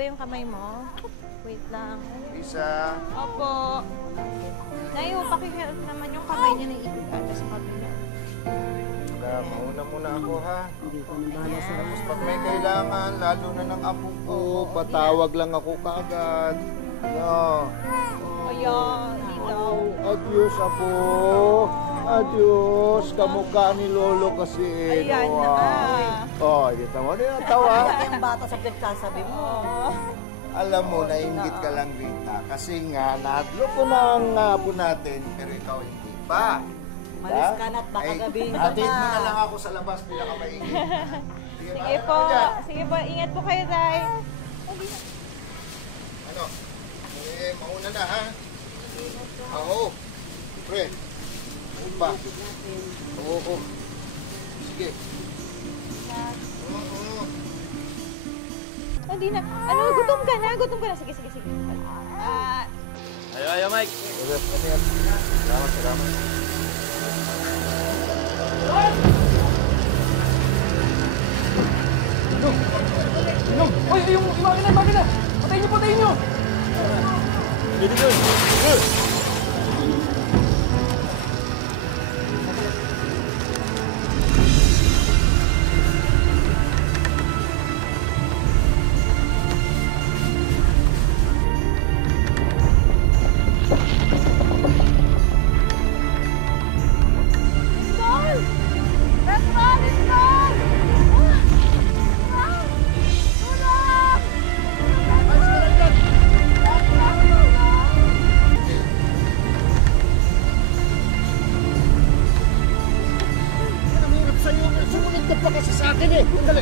ba yung kamay mo? Wait lang. Lisa. Opo. Nay, pakihelp naman yung kamay niya na ikot ata sa kabila. Mauna muna ako, ha? Tapos pag may kailangan, lalo na ng apo ko, patawag lang ako kaagad. No. Ayan, dito. Adios, apo. Adios. Kamukha ni Lolo kasi. Ayan na. Oh, kita mo na yung tawa. Yung bata sa pinagsasabi mo. Alam mo, nainggit ka lang, Rita. Kasi nga, nahadlo ko na ang apo natin, pero ikaw hindi pa. Malis ka na't baka gabihin ka Atid mo na lang ako sa labas, hindi ka maingit. Sige po. Sige po, ingat po kayo, Tay. Ano? Mauna na, ha? Oo. Pre. Upa. Oo. Sige. Hindi na. Ano, gutom ka na. Gutom ka na. Sige, sige, sige. Ayo, Mike. Salamat, salamat. Uy, yung makina! Patayin nyo! Dito doon!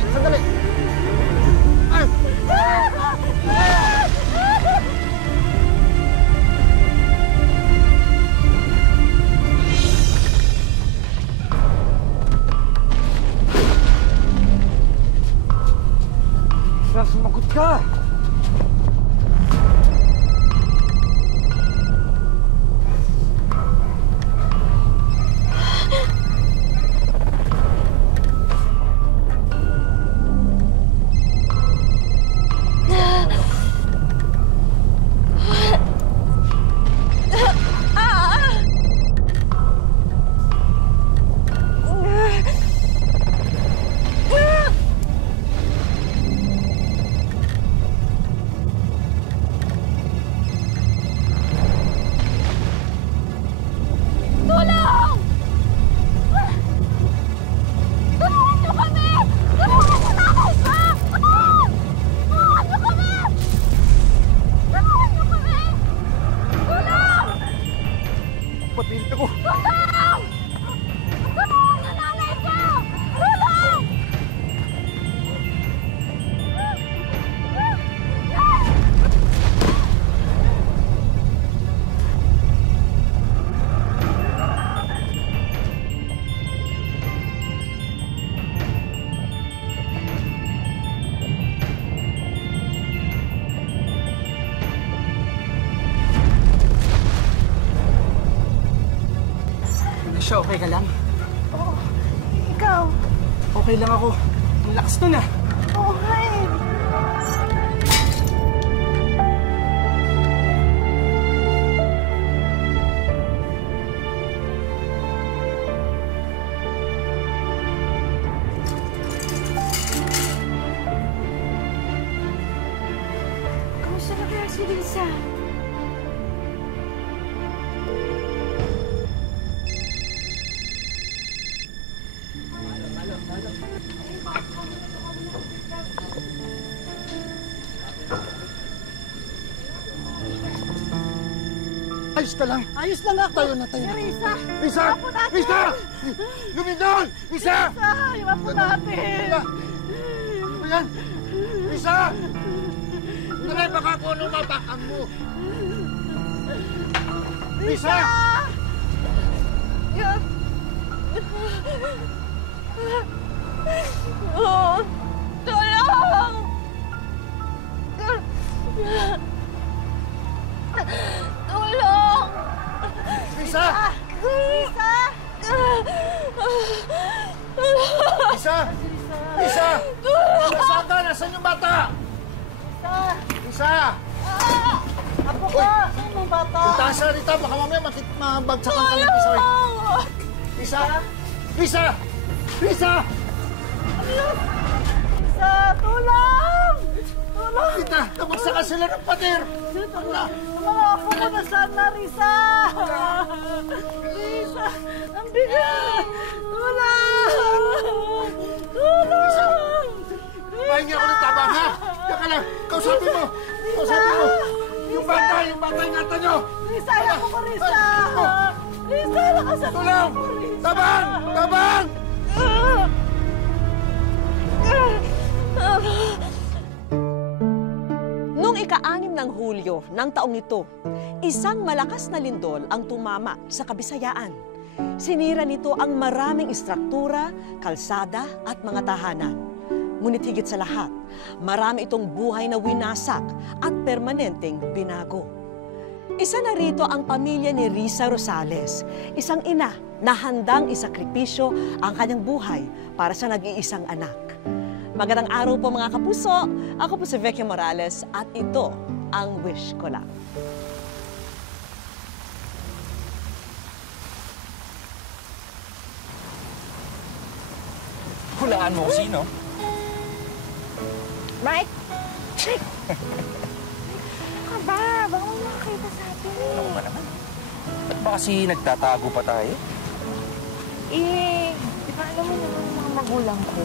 Sandali! Sumagot ka! Siya, okay ka lang? Oo. Ikaw? Okay lang ako. Ang lakas nun ah. Oo nga eh. Kamusta na kaya si Lisa? Ayos ka lang! Ayos lang ako! Tayo na, tayo na! Risa! Lisa! Lisa! Lumindol! Lisa! Risa! Iwan po natin! Ano ba yan? Lisa! Dali, baka ako ano matakang mo! Lisa! Oh, tulong! Tulong! Lisa! Lisa! Lisa! Lisa! Tulong! Nasaan ka? Nasaan yung bata? Risa! Risa! Apo ka! Saan ang bata? Taas na, Rita. Baka mamaya mabagsakan ka ng pisoy. Risa! Risa! Risa! Risa! Tulong! Tulong! Rita, nabagsakan sila ng pader. Mga apo ko na sana, Risa! Risa! Ang bigat! Tulong! Tulong! Pahingi ako ng tabang, ha? Teka lang, kausapin mo! Kausapin mo! Yung bata ingatan nyo! Risa, alam ko, Risa! Risa, lakasan mo Tulong! ako, Risa! Tabang! Tabang! Noong ika-6 ng Hulyo ng taong ito, isang malakas na lindol ang tumama sa Kabisayaan. Sinira nito ang maraming istruktura, kalsada at mga tahanan. Ngunit higit sa lahat, marami itong buhay na winasak at permanenteng binago. Isa na rito ang pamilya ni Risa Rosales, isang ina na handang isakripisyo ang kanyang buhay para sa nag-iisang anak. Magandang araw po mga kapuso, ako po si Vicky Morales at ito ang Wish Ko Lang. Hulaan mo kung sino. Mike! Ano ka ba? Baka may makakita sa atin eh. Ano ba naman? Ba't ba kasi nagtatago pa tayo? Eh, di ba alam mo naman yung mga magulang ko?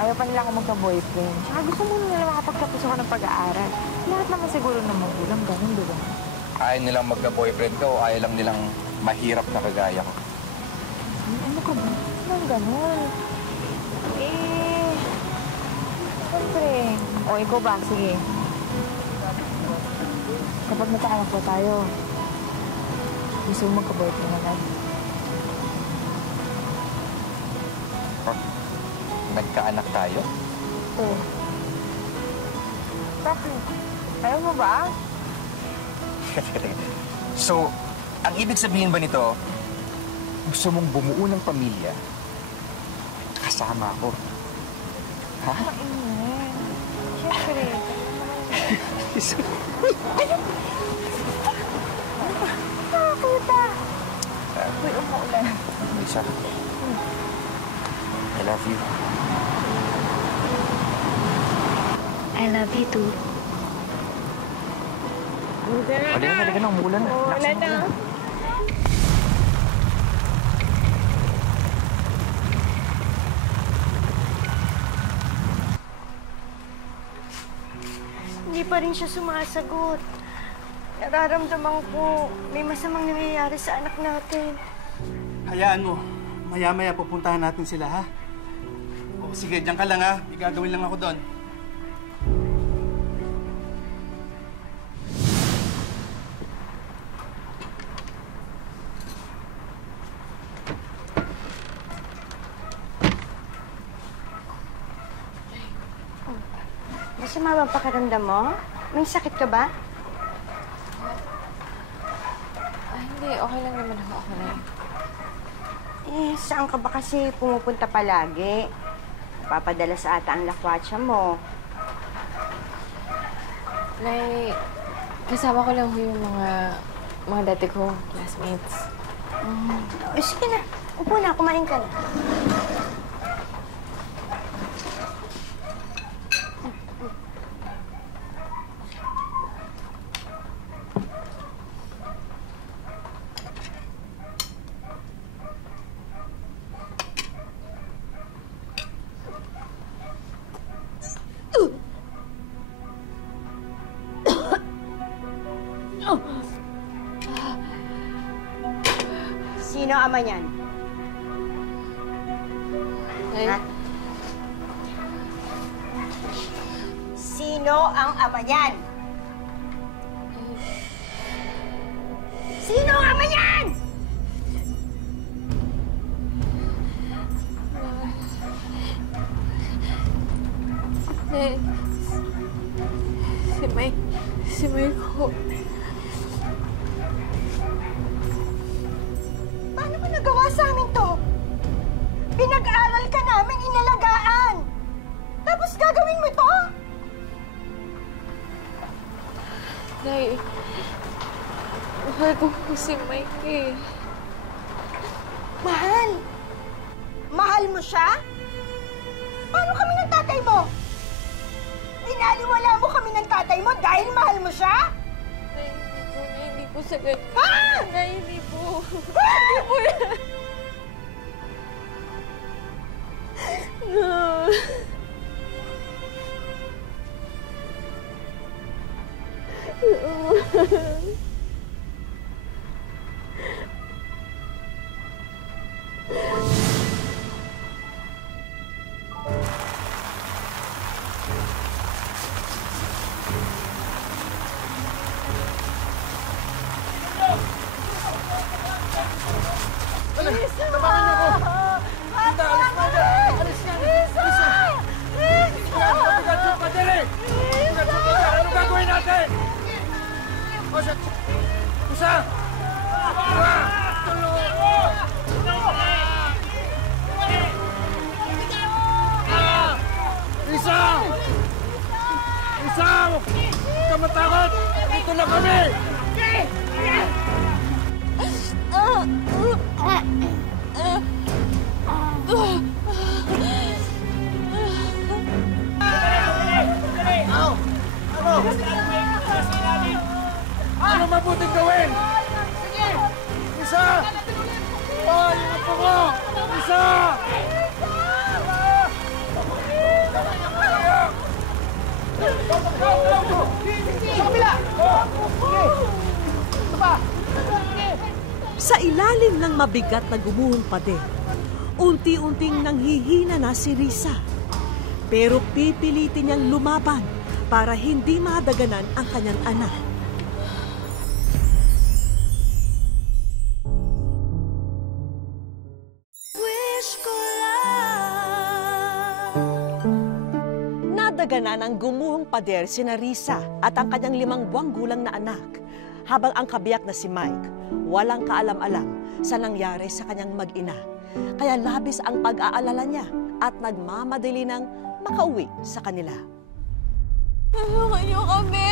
Ayaw pa nila ako magka-boyfriend. Tsaka gusto mo nila makapagtapos ako ng pag-aaral. Lahat naman siguro ng magulang, ganun, di ba? Ayaw nilang magka-boyfriend ka o ayaw lang nilang mahirap na kagaya ko? Ano ka ba? Anong ganun? Eh, siyempre. O, ikaw ba? Sige. Kapag nagkaanak po tayo, gusto mo magka-boyfriend agad? Nagkaanak tayo? Oo. Bakit? Ayaw mo ba? So, ang ibig sabihin ba nito, gusto mong bumuo ng pamilya kasama ako? Ha? Mainit. Siyempre. Nakakita. Uy, umuulan. Lisa, I love you. I love you too. Halika na, umuulan na. Umuulan na. Hindi pa rin siya sumasagot. Nararamdaman ko may masamang nangyayari sa anak natin. Hayaan mo. Maya-maya pupuntahan natin sila, ha? O, sige, diyan ka lang, ha? Igagawin lang ako doon. Masama ba ang pakiramdam mo? May sakit ka ba? Hindi. Okay lang naman ako. Okay lang. Eh, saan ka ba kasi pumupunta palagi? Papadala sa ata ang lakwatsa mo. Nay, kasama ko lang ho yung mga dati ko, classmates. O, sige na. Upo na, kumain ka na. Sino ama niyan? Nay, Ha? Sino ang ama niyan? Sino ang ama niyan? Nay, si Mike ho. Paano mo nagawa sa amin to? Pinag-aral ka namin, inalagaan. Tapos gagawin mo to? Nay, mahal ko po si Mike eh. Mahal? Mahal mo siya? Paano kami ng tatay mo? Binaliwala mo kami ng tatay mo dahil mahal mo siya? Nay, hindi po sa ganun. Ah! Nay, hindi po. Hindi po yan. No. Ano mabuting gawin? Sige! Isa! Oh, yung apo ko! Isa! Sa ilalim ng mabigat na gumuhong pader, unti-unting nanghihina na si Risa. Pero pipilitin niyang lumaban para hindi madaganan ang kanyang anak. Nadaganan ang gumuhong pader sina Risa at ang kanyang 5 buwang gulang na anak, habang ang kabiyak na si Mike walang kaalam-alam sa nangyari sa kanyang mag-ina. Kaya labis ang pag-aalala niya at nagmamadali ng makauwi sa kanila. Tulungan niyo kami.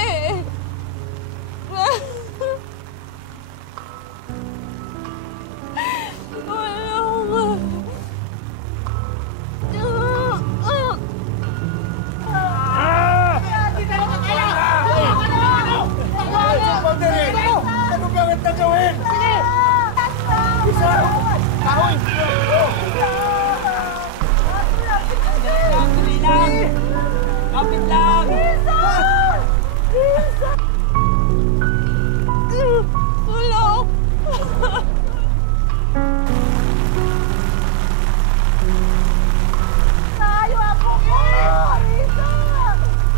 Ano bakit na gawin? Sige! Isa! Kahoy! Kapit lang! Tulong! Tayo ako ko! Risa!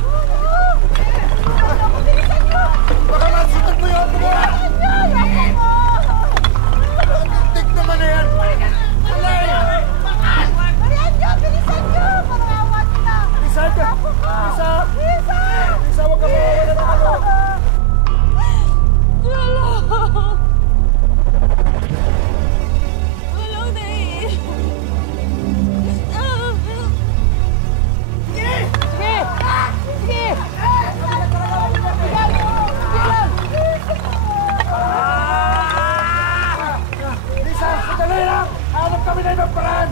Tulong! Bilisan niyo! Baka nasutag mo yung apo mo! Bilisan niyo! Ako ko! Tik naman na yan! Alay! Bilisan niyo! Bilisan niyo! Parang awa nila! Isa ka! Ako ko! Isa! Risa! Isa, huwag ka mawawala ng ano! Tulong! Tulong, Nay! Lisa, sandali lang! Hanap kami na ibang paraan!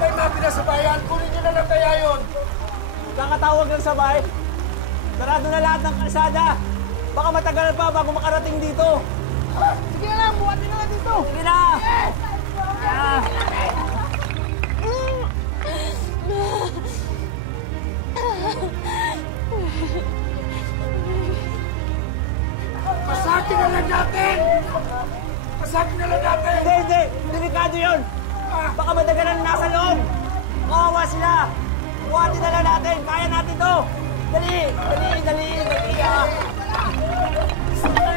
May mapina sa bayan, kunin nyo na lang kaya yun! Kakatawag lang sa bahay. Sarado na lahat ng kalsada. Baka matagal pa bago makarating dito. Sige na lang, buhatin na lang dito! Sige na! Pasakin na lang natin! Pasakin na lang natin! Hindi! Delikado yun! Baka matagalan na nasa loob. Kawawa sila. Buhatin na lang natin. Kaya natin to. Dali! Dali!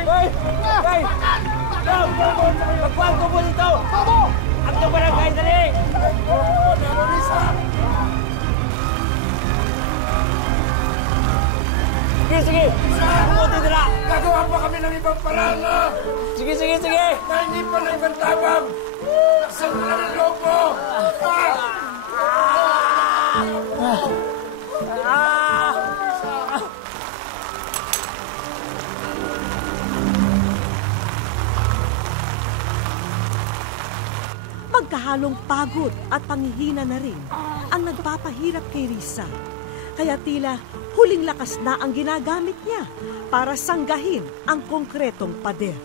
Hoy! Hoy! Magkuhan ko po dito! Ang ito ba lang kayo? Dali! Sige! Buti nila! Gagawa pa kami ng ibang paraan na! Sige! Na hindi pa na ibang tabang! Laksan na lang ang loob mo! halong pagod at panghihina na rin ang nagpapahirap kay Risa. Kaya tila huling lakas na ang ginagamit niya para sanggahin ang konkretong pader.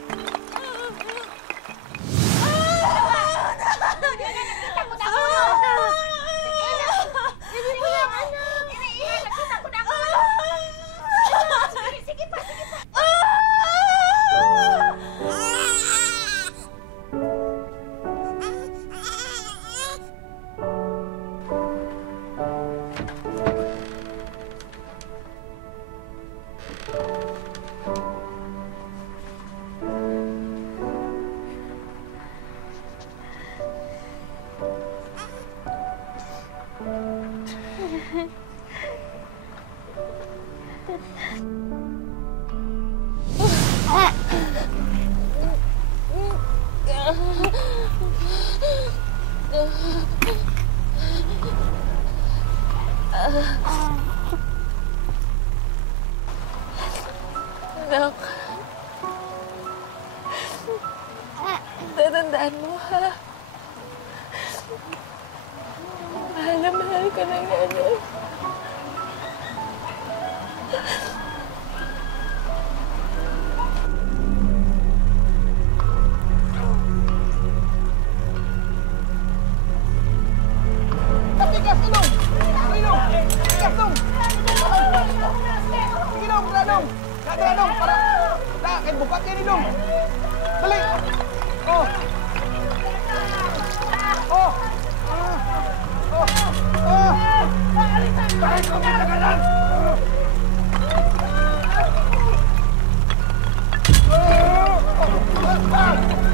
Anak, tatandaan mo, ha? Mahal na mahal ka ng nanay. Tigas, Ilong! Ilong! Tigas, Ilong! Ilong, Ranong! Ranong, para... Kaya buka kayo, Ilong! Dali! Oh! Oh! Oh! Oh! Bakit ko matagalan?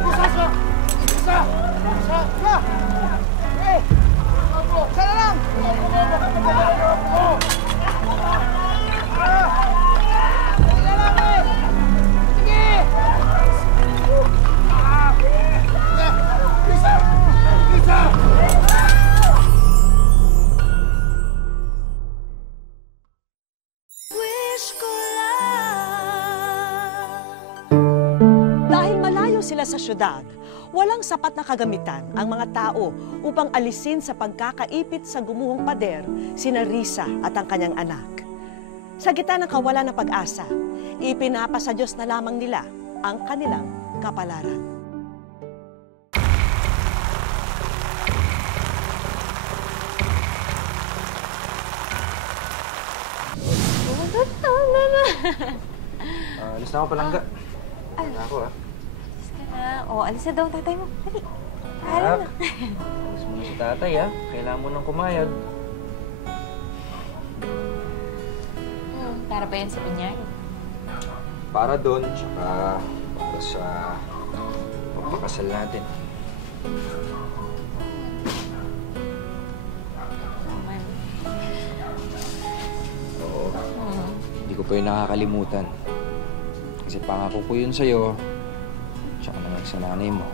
Isa! Isa! Isa! Eh! Sana lang! Sige lang eh! Sige! Lisa! Lisa! Dahil malayo sila sa syudad, walang sapat na kagamitan ang mga tao upang alisin sa pagkakaipit sa gumuhong pader sina Risa at ang kanyang anak. Sa gitna ng kawalan ng pag-asa, ipinapa sa Diyos na lamang nila ang kanilang kapalaran. Alis na ako, Palangga. Wala ako, ha? Alis na daw ang tatay mo. Dali. Anak, alis mo na si tatay, ha? Kailangan mo nang kumayod. Para ba yan sa pinyay? Para doon, tsaka para sa pagpakasal natin. Oo. Hindi ko pa yun nakakalimutan. Kasi pangako ko yun sa'yo, tsaka naman sa nanay mo.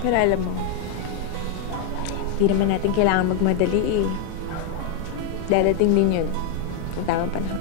Pero alam mo, hindi naman natin kailangan magmadali eh. Dadating din yun. Ang tamang panahon.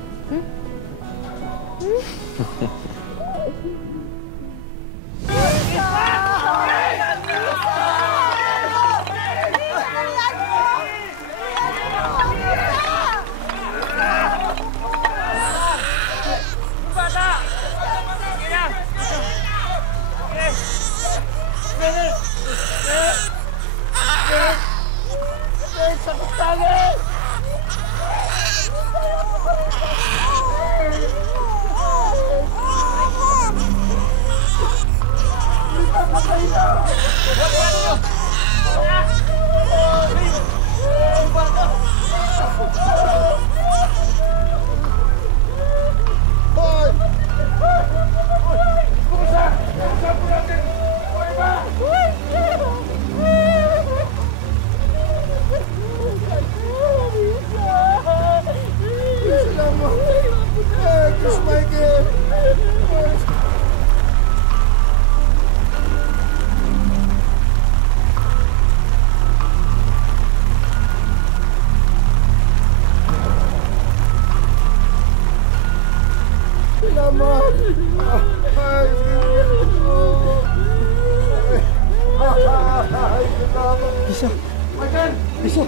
Lisa! Michael! Lisa!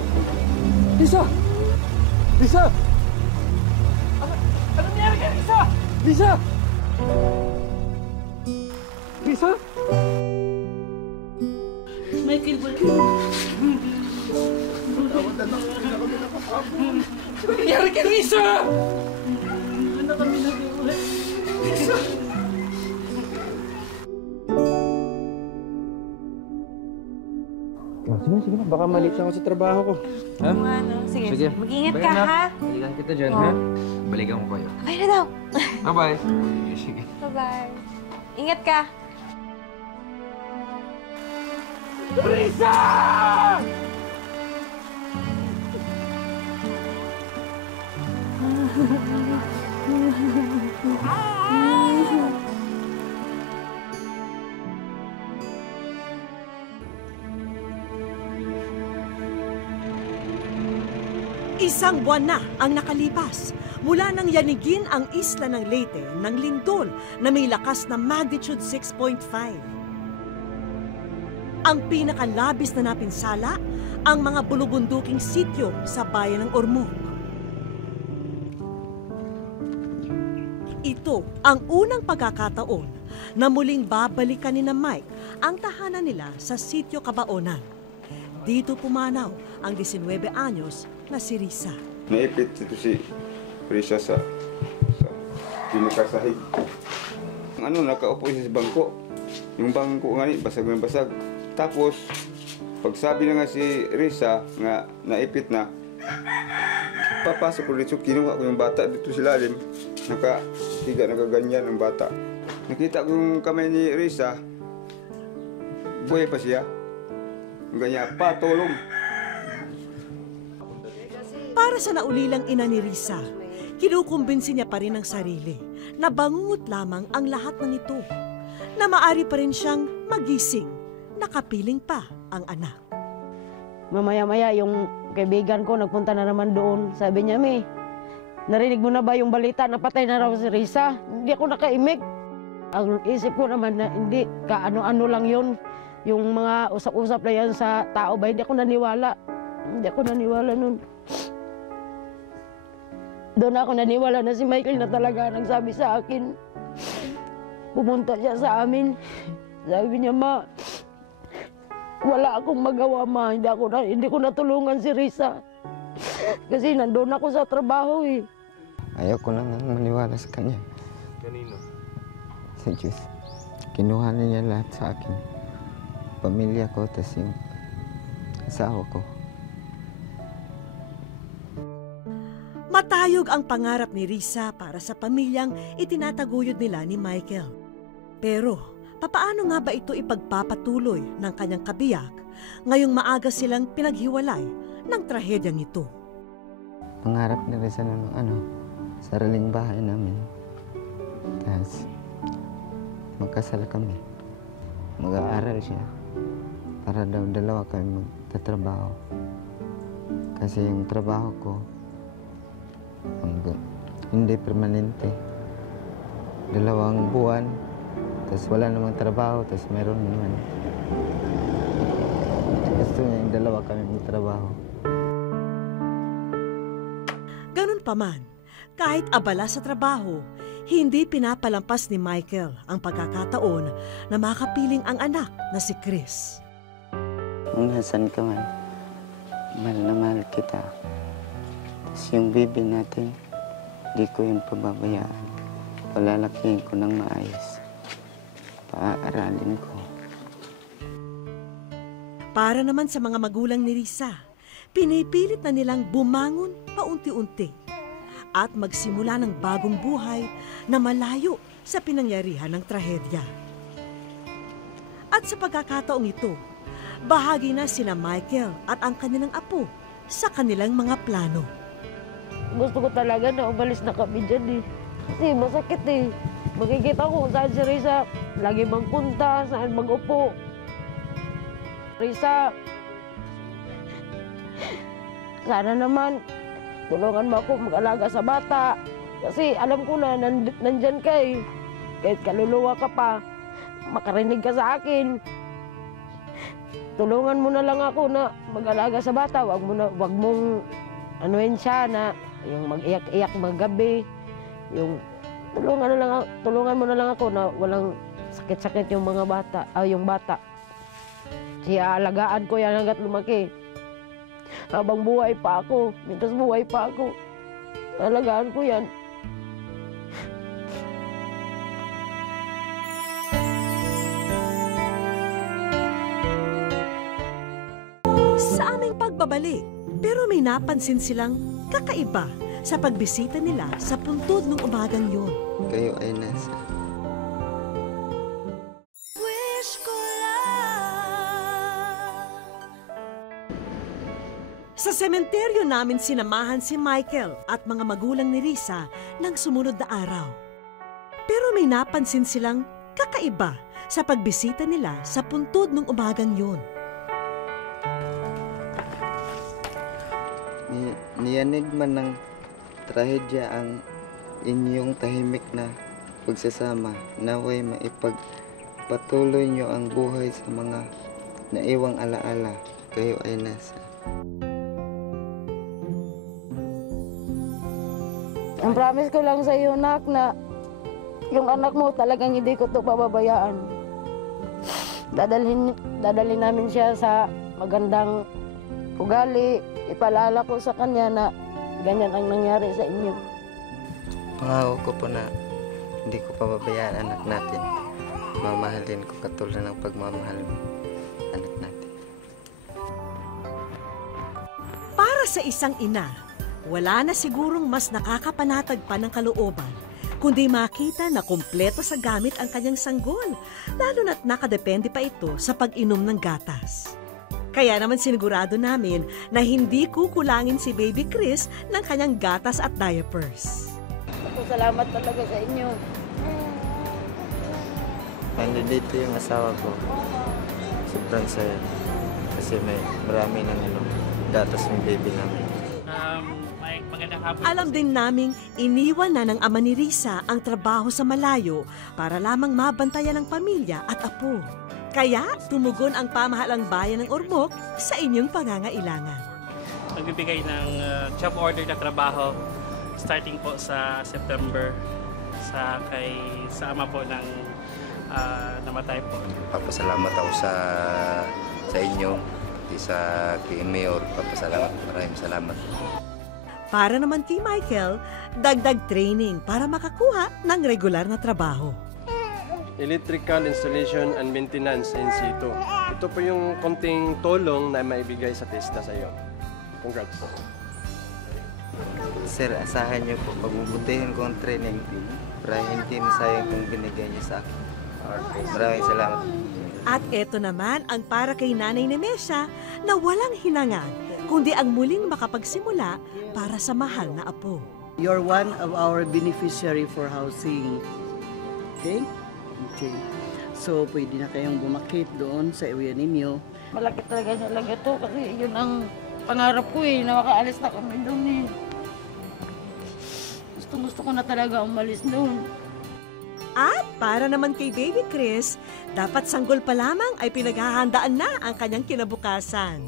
Lisa! Lisa! Ano nangyari kay Lisa? Lisa! Lisa? Michael, balik. Ano nangyari kay Lisa? Ano kami nag-iwalay? Lisa! Sige na, baka malit lang ako sa trabaho ko. Ha? Ano? Sige, mag-ingat ka, Bye, ha? Balikan kita dyan, ha? Balikan ko kayo. Okay na daw. Bye-bye. Sige. Bye-bye. Ingat ka. Lisa! Isang buwan na ang nakalipas mula nang yanigin ang isla ng Leyte ng lindol na may lakas na magnitude 6.5. Ang pinakalabis na napinsala, ang mga bulubunduking sityo sa bayan ng Ormoc. Ito ang unang pagkakataon na muling babalikan ni na Mike ang tahanan nila sa sityo Cabaonan. Dito pumanaw ang 19 anyos na si Risa. Naipit ito si Risa sa pinakasahig. Nakaupo siya sa bangko. Yung bangko nga basag na basag. Tapos, pagsabi na nga si Risa nga naipit na, papasok ko dito, kinuha ko yung bata dito sa lalim. Nakaganyan ang bata. Nakita ko yung kamay ni Risa, buhay pa siya. Ganyan, patulong. Para sa naulilang ina ni Risa, kinukumbinsi niya pa rin ang sarili na bangungot lamang ang lahat ng ito, na maari pa rin siyang magising, nakapiling pa ang anak. Mamaya-maya yung kaibigan ko nagpunta na naman doon. Sabi niya, "Mi, narinig mo na ba yung balita na patay na raw si Risa?" Hindi ako nakaimik. Ang isip ko naman na hindi, kaano-ano lang yun. Yung mga usap-usap na yan sa tao ba, hindi ako naniwala. Hindi ako naniwala nun. Doon ako naniwala na si Michael na talaga nagsabi sa akin. Pumunta siya sa amin. Sabi niya, "Ma, wala akong magawa, Ma. Hindi ko natulungan si Risa. Kasi nandun ako sa trabaho eh." Ayoko lang maniwala sa kanya. Kanino? Sa Diyos. Kinuha niya lahat sa akin. Pamilya ko, tas yung asawa ko. Matayog ang pangarap ni Risa para sa pamilyang itinataguyod nila ni Michael. Pero, papaano nga ba ito ipagpapatuloy ng kanyang kabiyak ngayong maaga silang pinaghiwalay ng trahedyang ito? Pangarap ni Risa ng sariling bahay namin. Tapos, magkasal kami. Mag-aaral siya. Para daw dalawa kami magtatrabaho. Kasi yung trabaho ko, hindi permanente. 2 buwan, tapos wala namang trabaho, tapos meron naman. Gusto niya yung 2 kami magtrabaho. Ganun pa man, kahit abala sa trabaho, hindi pinapalampas ni Michael ang pagkakataon na makapiling ang anak na si Chris. Kung nasan ka man, mahal na mahal kita. Tapos yung baby natin, di ko yung pababayaan. Palalakihin ko ng maayos. Paaaralin ko. Para naman sa mga magulang ni Risa, pinipilit na nilang bumangon paunti-unti at magsimula ng bagong buhay na malayo sa pinangyarihan ng trahedya. At sa pagkakataong ito, bahagi na sina Michael at ang kanilang apo sa kanilang mga plano. Gusto ko talaga na umalis na kami dyan eh. Kasi masakit eh. Makikita ko kung saan si Risa lagi magpunta, saan mag-upo. Risa, sana naman tulungan mo ako mag-alaga sa bata. Kasi alam ko na nandyan ka eh. Kahit kaluluwa ka pa, makarinig ka sa akin. tulungan mo na lang ako na mag-alaga sa bata. Wag mong anuhin siya na yung mag-iyak-iyak magabi. Yung tulungan mo na lang ako na walang sakit-sakit yung mga bata, yung bata. Siya alagaan ko yan hanggat lumaki. Habang buhay pa ako, mintas buhay pa ako, alagaan ko yan. Sa aming pagbabalik, pero may napansin silang kakaiba sa pagbisita nila sa puntod ng umagang yun. Kayo ay nasa. Sa sementeryo namin sinamahan si Michael at mga magulang ni Risa ng sumunod na araw. Pero may napansin silang kakaiba sa pagbisita nila sa puntod ng umagang yun. Niyanig man ng trahedya ang inyong tahimik na pagsasama. Naway maipagpatuloy nyo ang buhay sa mga naiwang alaala. Kayo ay nasa. Ang promise ko lang sa iyo, Nak, na yung anak mo talagang hindi ko ito pababayaan. Dadalhin namin siya sa magandang ugali. Ipaalala ko sa kanya na ganyan ang nangyari sa inyo. Pangako ko po na hindi ko pababayaan anak natin. Mamahalin ko katulad ng pagmamahal mo, anak natin. Para sa isang ina, wala na sigurong mas nakakapanatag pa ng kalooban kundi makita na kumpleto sa gamit ang kanyang sanggol, lalo na't nakadepende pa ito sa pag-inom ng gatas. Kaya naman sinigurado namin na hindi kukulangin si Baby Chris ng kanyang gatas at diapers. Salamat talaga sa inyo. Nandito yung asawa ko. Sobrang saya. Kasi may marami ng gatas ng baby namin. Alam din naming iniwan na ng ama ni Risa ang trabaho sa malayo para lamang mabantayan ang pamilya at apo. Kaya tumugon ang pamahalang bayan ng Ormoc sa inyong pangangailangan. Magbibigay ng job order na trabaho starting po sa September sa ama po ng namatay po. Papasalamat ako sa inyo, kay Mayor. Papasalamat, maraming salamat. Para naman kay Michael, dagdag training para makakuha ng regular na trabaho. Electrical installation and maintenance in situ. Ito po yung konting tulong na maibigay sa TESDA sa iyo. Congrats. Sir, asahan niyo po, pagbubutihin ko ang training para hindi masayang kung binigay niyo sa akin. Maraming salamat. At eto naman ang para kay Nanay Nemesha na walang hinangad, kundi ang muling makapagsimula para sa mahal na apo. You're one of our beneficiary for housing. Okay? Okay. So, pwede na kayong bumakit doon sa area ninyo. Malaki talaga to kasi yun ang pangarap ko na makaalis na kami doon Gusto ko na talaga umalis doon. At para naman kay Baby Chris, dapat sanggol pa lamang ay pinaghahandaan na ang kanyang kinabukasan.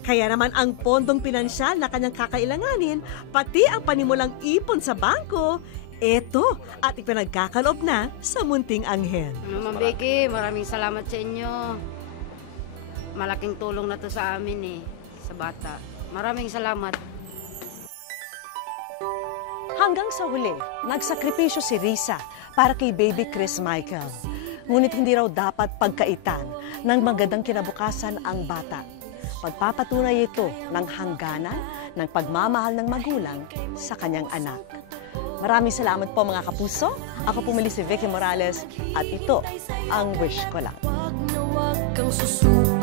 Kaya naman ang pondong pinansyal na kanyang kakailanganin, pati ang panimulang ipon sa bangko, eto at ipinagkakaloob na sa munting anghel. Mama Becky, maraming salamat sa inyo. Malaking tulong na to sa amin sa bata. Maraming salamat. Hanggang sa huli, nagsakripisyo si Risa para kay Baby Chris Michael. Ngunit hindi raw dapat pagkaitan ng magandang kinabukasan ang bata. Pagpapatunay ito ng hangganan ng pagmamahal ng magulang sa kanyang anak. Maraming salamat po mga kapuso. Ako pumili si Vicky Morales at ito ang wish ko lang. Wag na wag kang susuko.